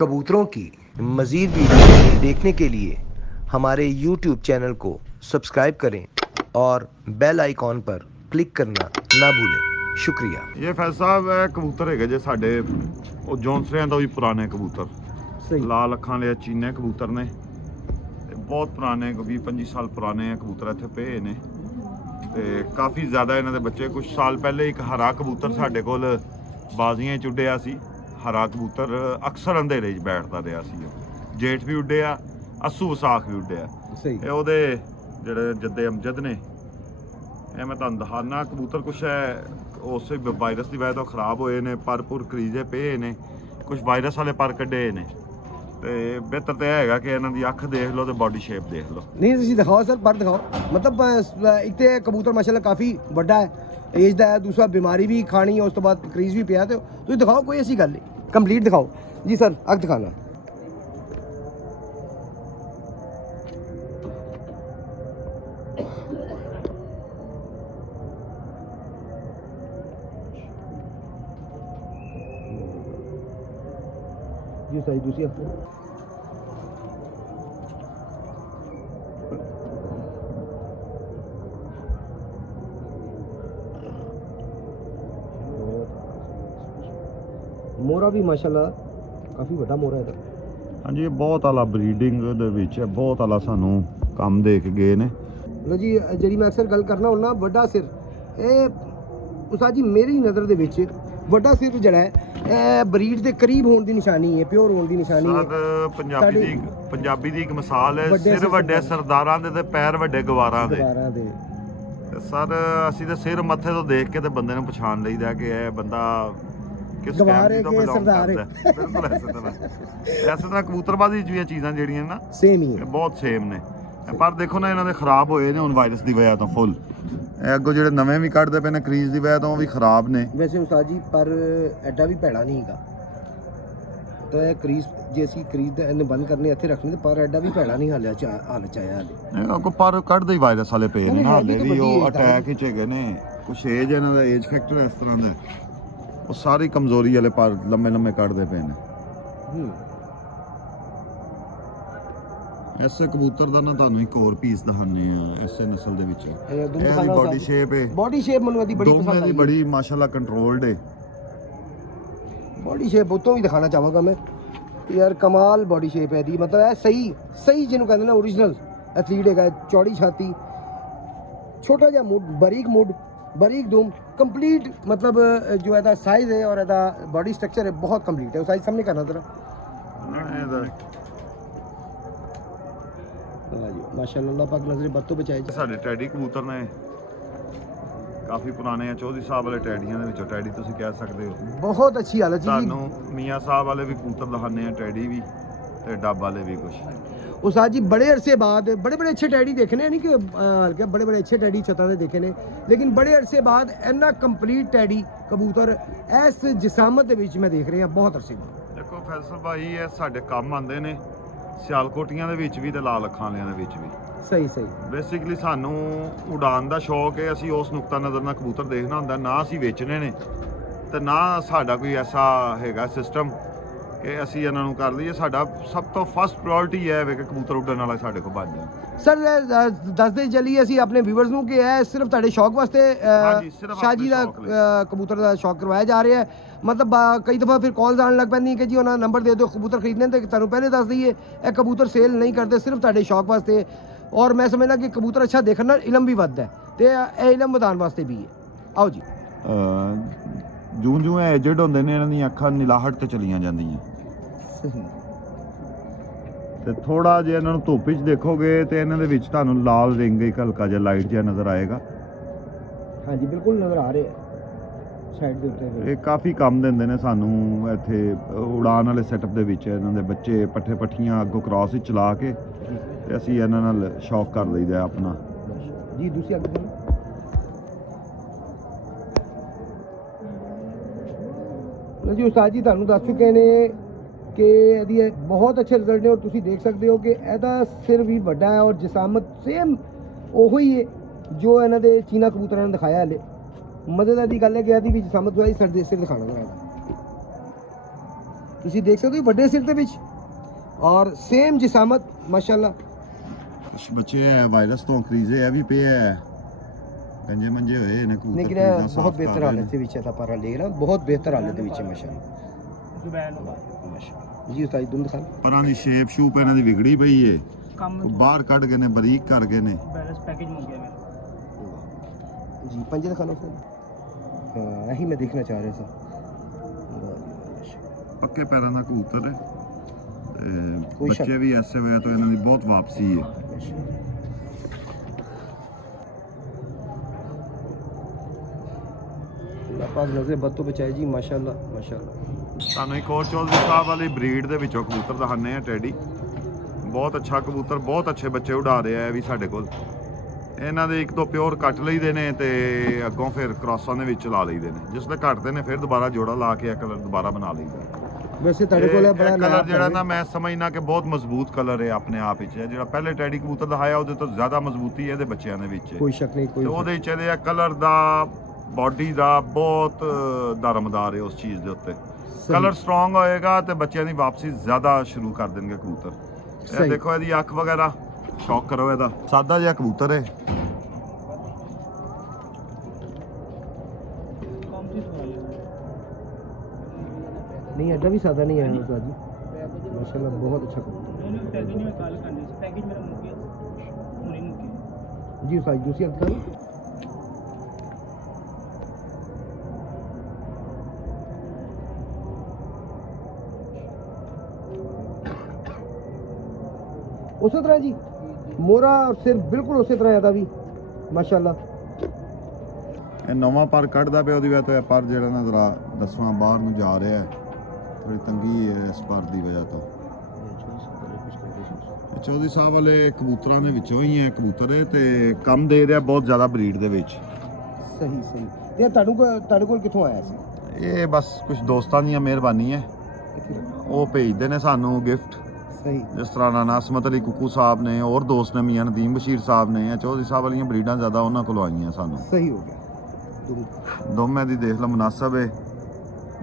कबूतरों की मज़ीद वीडियो देखने के लिए हमारे YouTube चैनल को सब्सक्राइब करें और बेल आइकॉन पर क्लिक करना ना भूलें। शुक्रिया। ये फैज साहब है कबूतर है जे साडे ਉਹ ਜੌਂਸਰਿਆਂ ਤੋਂ ਵੀ ਪੁਰਾਣੇ ਕਬੂਤਰ ਲਾਲ ਅੱਖਾਂ ਵਾਲੇ ਚੀਨੇ ਕਬੂਤਰ ਨੇ ਤੇ ਬਹੁਤ ਪੁਰਾਣੇ 20-25 ਸਾਲ ਪੁਰਾਣੇ ਕਬੂਤਰ ਇੱਥੇ ਪਏ ਨੇ ਤੇ ਕਾਫੀ ਜ਼ਿਆਦਾ ਇਹਨਾਂ ਦੇ ਬੱਚੇ ਕੁਝ ਸਾਲ ਪਹਿਲੇ ਇੱਕ ਹਰਾ ਕਬੂਤਰ ਸਾਡੇ ਕੋਲ ਬਾਜ਼ੀਆਂ 'ਚ ਉੱਡਿਆ ਸੀ। ਹਰਾ ਕਬੂਤਰ ਅਕਸਰ ਅੰਧੇਰੇ 'ਚ ਬੈਠਦਾ ਰਿਹਾ ਸੀ। ਜੇਠ ਵੀ ਉੱਡਿਆ, ਅੱਸੂ ਵਿਸਾਖ ਵੀ ਉੱਡਿਆ। ਇਹ ਉਹਦੇ ਜਿਹੜੇ ਜੱਦੇ ਅਮਜਦ ਨੇ ਇਹ ਮੈਂ ਤੁਹਾਨੂੰ ਦਿਖਾਨਾ ਕਬੂਤਰ ਕੁਛ ਹੈ ਉਸੇ ਵਾਇਰਸ ਦੀ ਵਜ੍ਹਾ ਤੋਂ ਖਰਾਬ ਹੋਏ ਨੇ, ਪਰ ਕਰੀਜੇ ਪਏ ਨੇ, ਕੁਛ ਵਾਇਰਸ ਵਾਲੇ ਪਰ ਕੱਢੇ ਨੇ ਤੇ ਬਿਹਤਰ ਤਾਂ ਹੈਗਾ ਕਿ ਇਹਨਾਂ ਦੀ ਅੱਖ ਦੇਖ ਲਓ ਤੇ ਬਾਡੀ ਸ਼ੇਪ ਦੇਖ ਲਓ। ਨਹੀਂ ਤੁਸੀਂ ਦਿਖਾਓ ਸਰ, ਪਰ ਦਿਖਾਓ ਮਤਲਬ ਇੱਕ ਤੇ ਕਬੂਤਰ ਮਾਸ਼ਾਅੱਲਾ ਕਾਫੀ ਵੱਡਾ ਹੈ, ਏਜ ਦਾ ਹੈ, ਦੂਸਰਾ ਬਿਮਾਰੀ ਵੀ ਖਾਣੀ ਹੈ, ਉਸ ਤੋਂ ਬਾਅਦ ਕਰੀਜ਼ ਵੀ ਪਿਆ। ਤੇ ਤੁਸੀਂ ਦਿਖਾਓ, ਕੋਈ ਐਸੀ ਗੱਲ ਨਹੀਂ, ਕੰਪਲੀਟ ਦਿਖਾਓ ਜੀ ਸਰ। ਅੱਖ ਦਿਖਾਣਾ जी सही दूसरी हफ्ते मोरा भी माशाल्लाह काफ़ी बड़ा मोरा है। हाँ जी, बहुत आला ब्रीडिंग दे विच है, बहुत आला सानू काम दे के गए ने। लो जी जी मैं अक्सर गल करना होना बड़ा सिर उसा जी मेरी नज़र दे विच बड़ा सिर जड़ा है ब्रीड दे करीब होने की निशानी है, प्योर होने की निशानी है। पंजाबी दी एक मिसाल है, सिर वड्डे सरदारां दे ते पैर वड्डे गवारां दे। सर असीं ते सिर मत्थे तो देख के ते बंदे नूं पछाण लईदा कि यह बंदा किस फैमिली तो बिलोंग करदा है। बिल्कुल ऐसे तरह कबूतरबाजी च भी चीज़ां जिहड़ियां ना सेम ही बहुत सेम ने। पर देखो ना इन्हां दे खराब होए ने हुण वायरस दी वजह तो फुल। ਅੱਗੋਂ ਜਿਹੜੇ ਨਵੇਂ ਵੀ ਕੱਢਦੇ ਪਏ ਨੇ ਕਰੀਜ਼ ਦੀ ਵਜ੍ਹਾ ਤੋਂ ਉਹ ਵੀ ਖਰਾਬ ਨੇ। ਵੈਸੇ ਉਸਤਾਦ ਜੀ ਪਰ ਐਡਾ ਵੀ ਭੈੜਾ ਨਹੀਂ ਹੈਗਾ ਤਾਂ ਇਹ ਕਰੀਜ਼ ਜੇ ਅਸੀਂ ਕਰੀਜ਼ ਦਾ ਇਹਨੇ ਬੰਦ ਕਰਨੇ ਇੱਥੇ ਰੱਖਣੇ ਤੇ ਪਰ ਐਡਾ ਵੀ ਭੈੜਾ ਨਹੀਂ ਹਾਲਿਆ ਹਾਲਤ ਚ ਆਇਆ ਹਾਲੇ। ਅੱਗੋਂ ਪਰ ਕੱਢਦੇ ਹੀ ਵਾਇਰਸ ਵਾਲੇ ਪਏ ਨੇ ਹਾਲੇ ਵੀ, ਉਹ ਅਟੈਕ ਵਿੱਚ ਹੈਗੇ ਨੇ। ਕੁਛ ਏਜ ਇਹਨਾਂ ਦਾ ਏਜ ਫੈਕਟਰ ਇਸ ਤਰ੍ਹਾਂ ਦਾ ਉਹ ਸਾਰੀ ਕਮਜ਼ੋਰੀ ਵਾਲੇ ਪਰ ਲੰਮੇ ਲੰਮੇ ਕੱਢਦੇ ਪਏ ਨੇ। ਐਸੇ ਕਬੂਤਰ ਦਾ ਨਾ ਤੁਹਾਨੂੰ ਇੱਕ ਹੋਰ ਪੀਸ ਦਿਖਾਣੇ ਆ ਐਸੇ ਨਸਲ ਦੇ ਵਿੱਚ। ਇਹਦੀ ਬਾਡੀ ਸ਼ੇਪ ਹੈ, ਬਾਡੀ ਸ਼ੇਪ ਮੈਨੂੰ ਇਹਦੀ ਬੜੀ ਪਸੰਦ ਆਈ। ਬੜੀ ਮਾਸ਼ਾਅੱਲਾ ਕੰਟਰੋਲਡ ਹੈ ਬਾਡੀ ਸ਼ੇਪ। ਉਤੋਂ ਵੀ ਦਿਖਾਣਾ ਚਾਹਾਂਗਾ ਮੈਂ ਯਾਰ, ਕਮਾਲ ਬਾਡੀ ਸ਼ੇਪ ਹੈ ਇਹਦੀ। ਮਤਲਬ ਇਹ ਸਹੀ ਜਿਹਨੂੰ ਕਹਿੰਦੇ ਨੇ ਓਰੀਜਨਲ ਐਥਲੀਟ ਹੈਗਾ। ਚੌੜੀ ਛਾਤੀ, ਛੋਟਾ ਜਿਹਾ ਮੁੱਢ, ਬਾਰੀਕ ਦੁਮ, ਕੰਪਲੀਟ ਮਤਲਬ ਜੋ ਇਹਦਾ ਸਾਈਜ਼ ਹੈ ਔਰ ਇਹਦਾ ਬਾਡੀ ਸਟਰਕਚਰ ਹੈ ਬਹੁਤ ਕੰਪਲੀਟ ਹੈ। ਉਹ ਸਾਈਜ਼ ਸਾਹਮਣੇ ਕਰਨਾ ਜ਼ਰਾ। माशाअल्लाह अल्लाह पाक नजरे बद तो बचाए। ਸਾਡੇ ਟੈਡੀ ਕਬੂਤਰ ਨੇ ਕਾਫੀ ਪੁਰਾਣੇ ਆ, ਚੌਧਰੀ ਸਾਹਿਬ ਵਾਲੇ ਟੈਡੀਆਂ ਦੇ ਵਿੱਚੋਂ ਟੈਡੀ ਤੁਸੀਂ ਕਹਿ ਸਕਦੇ ਹੋ। ਬਹੁਤ ਅੱਛੀ ਹਾਲਤ ਜੀ। ਤੁਹਾਨੂੰ ਮੀਆਂ ਸਾਹਿਬ ਵਾਲੇ ਵੀ ਕਬੂਤਰ ਦਿਖਾਣੇ ਆ, ਟੈਡੀ ਵੀ ਤੇ ਡੱਬ ਵਾਲੇ ਵੀ ਕੁਝ। उस्ताद जी बड़े अरसे बाद बड़े अच्छे टैडी देखने, नहीं कि हल्के बड़े अच्छे टैडी छत्तां दे देखे ने, लेकिन बड़े अरसे बाद इन्ना कंप्लीट टैडी कबूतर इस जिसामत दे विच मैं देख रहा बहुत अरसे बाद। देखो फैसल भाई ये साडे काम आंदे ने ਸਿਆਲਕੋਟੀਆਂ ਦੇ ਵਿੱਚ ਵੀ ਤੇ ਲਾਲ ਅੱਖਾਂ ਵਾਲਿਆਂ ਦੇ ਵਿੱਚ ਵੀ। ਸਹੀ ਬੇਸਿਕਲੀ ਸਾਨੂੰ ਉਡਾਨ ਦਾ ਸ਼ੌਕ ਹੈ। ਅਸੀਂ ਉਸ ਨੁਕਤਾ ਨਜ਼ਰ ਨਾਲ ਕਬੂਤਰ ਦੇਖਣਾ ਹੁੰਦਾ, ਨਾ ਅਸੀਂ ਵੇਚਣੇ ਨੇ ਤੇ ਨਾ ਸਾਡਾ ਕੋਈ ਐਸਾ ਹੈਗਾ ਸਿਸਟਮ ਕਿ ਅਸੀਂ ਇਹਨਾਂ ਨੂੰ ਕਰ ਲਈਏ। ਸਾਡਾ ਸਭ ਤੋਂ ਫਸਟ ਪ੍ਰਾਇੋਰਟੀ ਹੈ ਕਿ ਕਬੂਤਰ ਉੱਡਣ ਵਾਲਾ ਸਾਡੇ ਕੋਲ ਬਣ ਜਾਏ। ਸਰ ਦੱਸਦੇ ਚੱਲੀਏ ਅਸੀਂ ਆਪਣੇ ਵੀਵਰਸ ਨੂੰ ਕਿ ਇਹ ਸਿਰਫ ਤੁਹਾਡੇ ਸ਼ੌਕ ਵਾਸਤੇ ਸ਼ਾਹਜੀ ਦਾ ਕਬੂਤਰ ਦਾ ਸ਼ੌਕ ਕਰਵਾਇਆ ਜਾ ਰਿਹਾ ਹੈ। मतलब कई दफ़ा फिर कॉल्स आने लग पैंदी कि जी उन्होंने नंबर दे दो कबूतर खरीदने तो तुहानू पहले दस दईए ये कबूतर सेल नहीं करते, सिर्फ तुहाडे शौक वास्ते। और मैं समझना कि कबूतर अच्छा देखने नाल इलम भी वधदा है तो यह इलम वधाउण वास्ते भी है। आओ जी जूं एजड होंदे ने इन्हां दी अखां नीलाहट ते चलियां जांदियां ਤੇ ਥੋੜਾ ਜਿਹਾ ਇਹਨਾਂ ਨੂੰ ਧੁੱਪ ਵਿੱਚ ਦੇਖੋਗੇ ਤੇ ਇਹਨਾਂ ਦੇ ਵਿੱਚ ਤੁਹਾਨੂੰ ਲਾਲ ਰਿੰਗ ਇੱਕ ਹਲਕਾ ਜਿਹਾ ਲਾਈਟ ਜਿਹਾ ਨਜ਼ਰ ਆਏਗਾ। ਹਾਂਜੀ ਬਿਲਕੁਲ ਨਜ਼ਰ ਆ ਰਿਹਾ ਸਾਈਡ ਦੇ ਉੱਤੇ। ਇਹ ਕਾਫੀ ਕੰਮ ਦਿੰਦੇ ਨੇ ਸਾਨੂੰ ਇੱਥੇ ਉਡਾਨ ਵਾਲੇ ਸੈਟਅਪ ਦੇ ਵਿੱਚ। ਇਹਨਾਂ ਦੇ ਬੱਚੇ ਪੱਠੇ ਪੱਠੀਆਂ ਅੱਗੋਂ ਕ੍ਰਾਸ ਵਿੱਚ ਚਲਾ ਕੇ ਤੇ ਅਸੀਂ ਇਹਨਾਂ ਨਾਲ ਸ਼ੌਕ ਕਰ ਲਈਦਾ ਆਪਣਾ ਜੀ। ਦੂਸਰੀ ਅੱਗ ਜੀ ਉਸਤਾਦ ਜੀ ਤੁਹਾਨੂੰ ਦੱਸ ਚੁੱਕੇ ਨੇ कि यदि बहुत अच्छे रिजल्ट ने और तुम देख सकते हो कि यदा सिर भी बड़ा है और जिसामत सेम उ ही है जो इन्होंने चीना कबूतर ने दिखाया। हाले मजेदार की गल है कि यदि भी जिसामत जो है सिर दिखाना ਤੁਸੀਂ ਦੇਖ ਸਕਦੇ ਹੋ ਵੱਡੇ ਸਿਰ ਦੇ ਵਿੱਚ ਔਰ ਸੇਮ ਜਿਸਾਮਤ ਮਾਸ਼ਾਅੱਲਾ। ਕੁਛ ਬੱਚੇ ਹੈ ਵਾਇਰਸ ਤੋਂ ਖਰੀਦੇ ਆ ਵੀ ਪਏ ਹੈ ਗੰਜੇ ਮੰਜੇ ਹੋਏ ਨੇ ਕਬੂਤਰ ਲੇਕਿਨ ਇਹ ਬਹੁਤ ਬਿਹਤਰ ਹਾਲਤ ਦੇ ਵਿੱਚ ਹੈ ਤਾਂ ਪਰ ਲੈ ਨਾ ਬਹੁਤ ਬਿਹਤਰ ਹਾਲਤ ਦੇ ਵਿੱਚ ਹੈ ਮਾਸ਼ਾਅੱਲਾ। ਮਾਸ਼ਾਅੱਲਾ ਜੀ ਉਸਤਾਦ ਦੁਮ ਦਿਖਾ ਪਰਾਂ ਦੀ ਸ਼ੇਪ ਸ਼ੂਪ ਇਹਨਾਂ ਦੀ ਵਿਗੜੀ ਪਈ ਏ ਬਾਹਰ ਕੱਢ ਗਏ ਨੇ ਬਰੀਕ ਕਰ ਗਏ ਨੇ बैलेंस पैकेज हो गया मेरा जी पंजे दिखा लो सर। हाँ यही मैं देखना चाह रहा था। ਪੱਕੇ ਪੈਰਾਂ ਦਾ ਕਬੂਤਰ ਹੈ ਤੇ ਕੋਈ ਸ਼ੱਕ ਬੱਚੇ ਵੀ ਐਸੇ ਹੋਏ ਤਾਂ ਇਹਨਾਂ ਦੀ ਬਹੁਤ ਵਾਪਸੀ ਹੈ। अल्लाह पाक नजर बद तो बचाए जी माशाल्लाह माशाल्लाह। ਤੁਹਾਨੂੰ ਇੱਕ ਹੋਰ ਚੌਧਰੀ ਸਾਹਿਬ ਵਾਲੀ ਬਰੀਡ ਦੇ ਵਿੱਚੋਂ ਕਬੂਤਰ ਦਿਖਾਉਂਦੇ ਆ ਟੈਡੀ। ਬਹੁਤ ਅੱਛਾ ਕਬੂਤਰ ਬਹੁਤ ਅੱਛੇ ਬੱਚੇ ਉਡਾ ਰਿਹਾ ਹੈ ਵੀ ਸਾਡੇ ਕੋਲ। ਇਹਨਾਂ ਦੇ ਇੱਕ ਦੋ ਪਿਓਰ ਕੱਟ ਲਈਦੇ ਨੇ ਤੇ ਅੱਗੋਂ ਫਿਰ ਕ੍ਰਾਸਾਂ ਦੇ ਵਿੱਚ ਲਾ ਲਈਦੇ ਨੇ। ਜਿਸ ਦੇ ਘਟਦੇ ਨੇ ਫਿਰ ਦੁਬਾਰਾ ਜੋੜਾ ਲਾ ਕੇ ਇਹ ਕਲਰ ਦੁਬਾਰਾ ਬਣਾ ਲਈਦਾ। वैसे तेरे को है बड़ा ਕਲਰ ਜਿਹੜਾ ਨਾ ਮੈਂ ਸਮਝਣਾ ਕਿ ਬਹੁਤ ਮਜ਼ਬੂਤ ਕਲਰ ਹੈ ਆਪਣੇ ਆਪ ਵਿੱਚ। ਜਿਹੜਾ ਪਹਿਲੇ ਟੈਡੀ ਕਬੂਤਰ ਦਿਖਾਇਆ ਉਹਦੇ ਤੋਂ ਜ਼ਿਆਦਾ ਮਜ਼ਬੂਤੀ ਹੈ ਇਹਦੇ ਬੱਚਿਆਂ ਦੇ ਵਿੱਚ। कोई शक नहीं ਤੇ कोई ਉਹਦੇ ਵਿੱਚ ਇਹਦੇ ਕਲਰ ਦਾ ਬਾਡੀ ਦਾ ਬਹੁਤ ਦਰਮਦਾਰ ਹੈ ਉਸ ਚੀਜ਼ ਦੇ ਉੱਤੇ। ਕਲਰ ਸਟਰੋਂਗ ਹੋਏਗਾ ਤੇ ਬੱਚਿਆਂ ਦੀ ਵਾਪਸੀ ਜ਼ਿਆਦਾ ਸ਼ੁਰੂ ਕਰ ਦੇਣਗੇ ਕਬੂਤਰ। ਇਹ ਦੇਖੋ ਇਹਦੀ ਅੱਖ ਵਗੈਰਾ ਸ਼ੌਕ ਕਰੋ ਇਹਦਾ। ਸਾਦਾ ਜਿਹਾ ਕਬੂਤਰ ਹੈ। कौन सी सवाल है नहीं एडा भी सादा नहीं है उस्ताद जी माशाल्लाह बहुत अच्छा कबूतर नहीं पैकेज में काल करने से पैकेज मेरा मुक गया पूरी मुक गया जी उस्ताद दूसरी अंक उसी तरह जी मोरा सिर बिल्कुल उसी तरह है भी माशाल्लाह। ਇਹ ਨਵਾਂ ਪਰ ਕੱਢਦਾ ਪਿਆ ਉਹਦੀ ਵਜ੍ਹਾ ਤੋਂ ਇਹ ਪਰ ਜਿਹੜਾ ਨਾ ਜ਼ਰਾ ਦਸਵਾਂ ਬਾਹਰ ਨੂੰ ਜਾ ਰਿਹਾ ਹੈ। ਥੋੜੀ ਤੰਗੀ ਹੈ ਇਸ ਪਰ ਦੀ ਵਜ੍ਹਾ ਤੋਂ। ਇਹ ਚੌਧਰੀ ਸਾਹਿਬ ਵਾਲੇ ਕਬੂਤਰਾਂ ਦੇ ਵਿੱਚੋਂ ਹੀ ਹੈ ਕਬੂਤਰ ਹੈ ਤੇ ਕੰਮ ਦੇ ਰਿਹਾ ਬਹੁਤ ਜ਼ਿਆਦਾ ਬਰੀਡ ਦੇ ਵਿੱਚ। ਸਹੀ ਸਹੀ ਤੇ ਤੁਹਾਡੇ ਕੋਲ ਕਿੱਥੋਂ ਆਇਆ ਸੀ? ਇਹ ਬਸ ਕੁਝ ਦੋਸਤਾਂ ਦੀਆਂ ਮਿਹਰਬਾਨੀ ਹੈ। ਉਹ ਭੇਜਦੇ ਨੇ ਸਾਨੂੰ ਗਿਫਟ। ਸਹੀ ਜਿਸ ਤਰ੍ਹਾਂ ਨਾਨਾ ਅਸਮਤ ਅਲੀ ਕੁੱਕੂ ਸਾਹਿਬ ਨੇ ਹੋਰ ਦੋਸਤ ਨੇ ਮੀਆਂ ਨਦੀਮ ਬਸ਼ੀਰ ਸਾਹਿਬ ਨੇ। ਚੌਧਰੀ ਸਾਹਿਬ ਵਾਲੀਆਂ ਬਰੀਡਾਂ ਜ਼ਿਆਦਾ ਉਹਨਾਂ ਕੋਲੋਂ ਆਈਆਂ ਸਾਨੂੰ। ਸਹੀ ਹੋ ਗਿਆ ਦੋਵੇਂ ਦੀ ਦੇਖ ਲਓ ਮੁਨਾਸਬ ਹੈ।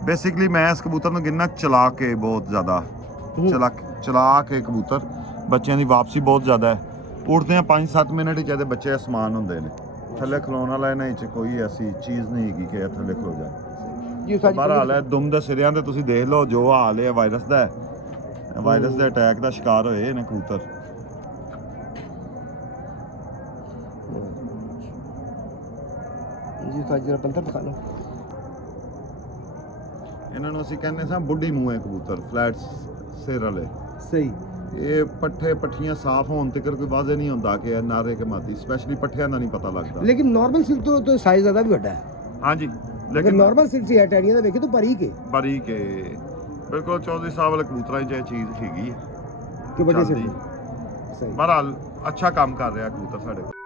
ਬੇਸਿਕਲੀ ਮੈਂ ਇਸ ਕਬੂਤਰ ਨੂੰ ਗਿਣਨਾ ਚਲਾ ਕੇ ਬਹੁਤ ਜ਼ਿਆਦਾ ਚਲਾ ਕੇ ਕਬੂਤਰ ਬੱਚਿਆਂ ਦੀ ਵਾਪਸੀ ਬਹੁਤ ਜ਼ਿਆਦਾ ਹੈ। ਉੱਡਦੇ ਆ 5-7 ਮਿੰਟ ਚ ਇਹਦੇ ਬੱਚੇ ਅਸਮਾਨ ਹੁੰਦੇ ਨੇ। ਥੱਲੇ ਖਲੋਣ ਵਾਲਾ ਇਹਨਾਂ ਵਿੱਚ ਕੋਈ ਐਸੀ ਚੀਜ਼ ਨਹੀਂ ਹੈਗੀ ਕਿ ਇਹ ਥੱਲੇ ਖਲੋ ਜਾਏ। ਜੀ ਸਾਡੀ ਬਹਰਹਾਲ ਹੈ ਦੁਮ ਦੇ ਸਿਰਿਆਂ ਤੇ ਤੁਸੀਂ ਦੇਖ ਲਓ ਜੋ ਹਾਲ ਹੈ ਵਾਇਰਸ ਦਾ ਹੈ। ਵਾਇਰਸ ਦੇ ਅਟੈਕ ਦਾ ਸ਼ਿਕਾਰ ਹੋਏ ਨੇ ਕਬੂਤਰ। ਜੀ ਸਾਡੀ ਜਰਾ ਪੰਤਰ ਦਿਖਾ ਲਓ। ਇਹਨਾਂ ਨੂੰ ਅਸੀਂ ਕਹਿੰਦੇ ਸਾਂ ਬੁੱਢੀ ਮੂੰਹੇ ਕਬੂਤਰ ਫਲੈਟ ਸਿਰ ਵਾਲੇ। ਸਹੀ ਇਹ ਪੱਠੇ ਪੱਠੀਆਂ ਸਾਫ਼ ਹੋਣ ਤੱਕ ਕੋਈ ਵਾਜ਼ੇ ਨਹੀਂ ਹੁੰਦਾ ਕਿ ਇਹ ਨਾਰੇ ਕੇ ਮਾਦੀ ਸਪੈਸ਼ਲੀ ਪੱਠਿਆਂ ਦਾ ਨਹੀਂ ਪਤਾ ਲੱਗਦਾ। ਲੇਕਿਨ ਨਾਰਮਲ ਸਿਲਕ ਤੋਂ ਸਾਈਜ਼ ਜ਼ਿਆਦਾ ਵੀ ਵੱਡਾ ਹੈ। ਹਾਂਜੀ ਲੇਕਿਨ ਨਾਰਮਲ ਸਿਲਕ ਸੀ ਟੈਡੀਆਂ ਦਾ ਵੇਖੇ ਤਾਂ ਬਾਰੀਕ ਹੈ। ਬਾਰੀਕ ਹੈ ਬਿਲਕੁਲ। ਚੌਧਰੀ ਸਾਹਿਬ ਵਾਲੇ ਕਬੂਤਰਾਂ 'ਚ ਇਹ ਚੀਜ਼ ਹੈਗੀ ਹੈ ਕਿ ਵੱਡੇ ਸਿਰ ਚੱਲਦੀ। ਸਹੀ ਬਹਰਹਾਲ ਅੱਛਾ ਕੰਮ ਕਰ ਰਿਹਾ ਕਬੂਤਰ ਸਾਡੇ ਕੋਲ।